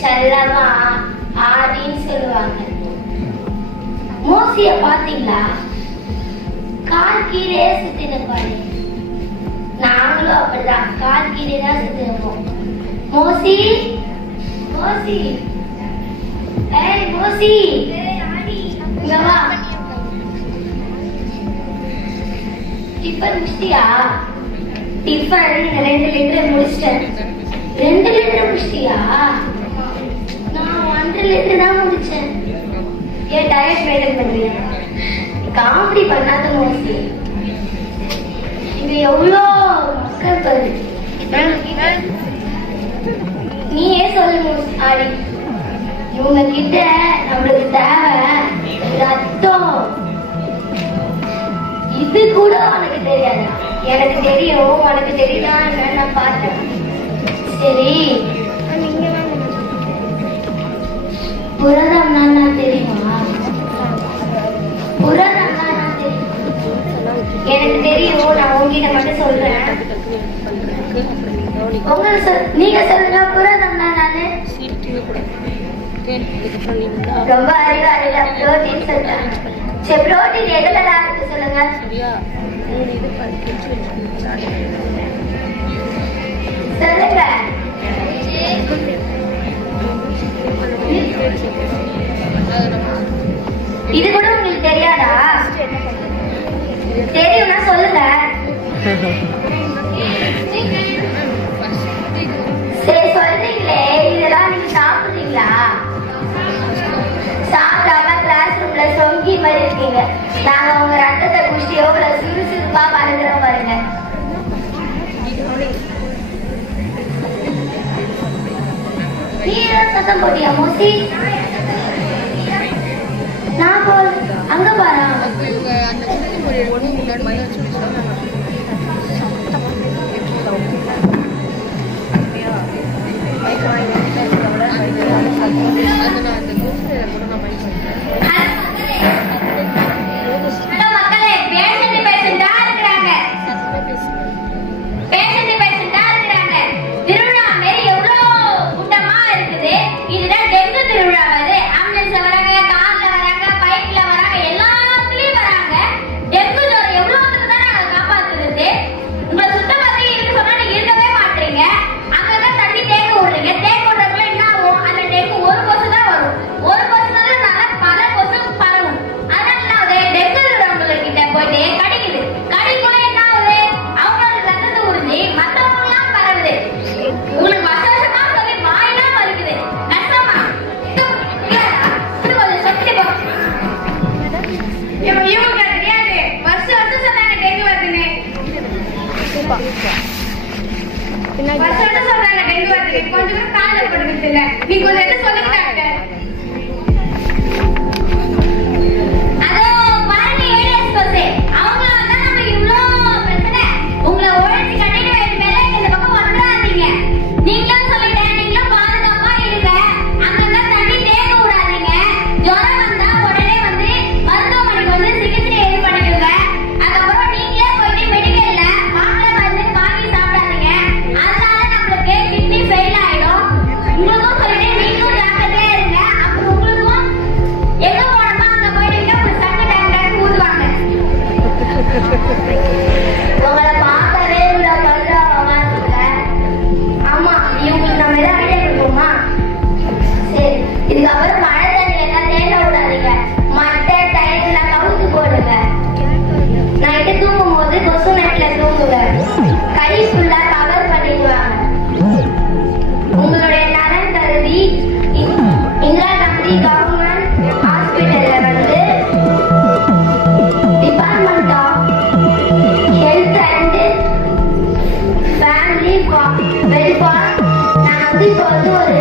செல்லமா ஆடின்னு சொல்லுவாங்க. மோசிய பாத்தீங்களா? கால் கீழே சுத்தினப்பாரு. நாங்களும் அப்படிதான் கால் கீழே தான் சுத்தினோம். மோசி மோசி ஏய் மோசி இங்க வா. டிஃபன் முடிச்சிட்டியா? டிஃபன் 2 லிட்டர் முடிச்சிட்டேன். 2 லிட்டர் முடிச்சிட்டியா? நான் 1.5 லிட்டர் தான் முடிச்சேன். ஏன் டயட் மெயின்டைன் பண்றீங்க? காமெடி பண்ணாத மோசி. இங்க எவ்வளோ மக்கள் பாரு. நீயே சொல்லு மோசி. ஆடி இவங்க கிட்ட நம்மளுக்கு தேவை ரத்தம். இது கூட உனக்கு தெரியாது. எனக்கு தெரியும். உனக்கு தெரியுதா நான் பார்த்தேன். சரி புரதம்னா நான் தெரியுமா? புரதம்னா நான் தெரியும். எனக்கு தெரியும். நான் உங்ககிட்ட மட்டும் சொல்றேன். நீங்க சொல்லுங்க புரதம்னா நானு ரொம்ப அறிவாளியா புரோட்டீன் சொல்றேன். சரி புரோட்டீன் எதுல இருக்கு சொல்லுங்க. சொல்லுங்க. இது கூட உங்களுக்கு தெரியாதா? தெரியும்னா சொல்லுங்க. சரி சொல்றீங்களே, இதெல்லாம் நீங்க சாப்பிடுறீங்களா? சாப்பிடாம கிளாஸ் ரூம்ல சொங்கி மாதிரி இருக்கீங்க. நாங்க உங்க ரத்தத்தை குடிச்சு எவ்வளவு சுறுசுறுப்பா பறந்துறோம் பாருங்க. நீ சத்தம் போட்டியா மோசி? நான் போல் அங்க பாரு. கொஞ்சம் கால படுறது இல்ல. நீ கொஞ்சம் சொல்லுங்க டாக்டர். அதோ பாருங்க ஏடிஎஸ் பஸ். அவங்க வந்தா நம்ம இவ்ளோ பிரச்சனை. உங்களை ஓடிச்சு கட்டிட்டு வைக்க மேல இந்த பக்கம் வந்துடாதீங்க. நீங்களும் சொல்லிட்டேன். நீங்களும் பாதுகாப்பா இருங்க. அங்கங்க தண்ணி தேங்க விடாதீங்க. ஜுரம் வந்தா உடனே வந்து மருத்துவமனைக்கு வந்து சிகிச்சை ஏற்படுத்துங்க. அதுக்கப்புறம் நீங்களே போயிட்டு மெடிக்கல்ல மாத்திரை மருந்து வாங்கி சாப்பிடாதீங்க. அதனால நம்மளுக்கு கிட்னி ஃபெயில் ஆயிடும். உங்களுக்கும் சொல்லிட்டு நீங்களும் ஜாக்கிரதையா இருங்க. அப்புறம் உங்களுக்கும் எங்க போனோமோ அங்க போயிட்டீங்கன்னா ஒரு சண்டை டைம் ஊதுவாங்க. உங்களை பார்க்கவே உள்ள பல்றாங்க. ஆமா இவங்களுக்கு நம்ம ஏதாவது ஐடியா கொடுப்போமா? சரி இதுக்கப்புறம் மழை தண்ணி எல்லாம் தேங்க விடாதீங்க. மட்டை டயத்துல கவுத்து போடுங்க. நைட்டு தூங்கும் போது கொசு நைட்ல தூங்குங்க. கை ஃபுல்லா கவர் பண்ணிடுவாங்க. உங்களுடைய நலன் கருதி இந்திரா காந்தி கவர்மெண்ட் ஹாஸ்பிட்டல்ல வந்து department of health and family welfare நான் வந்து இப்போ வந்து ஒரு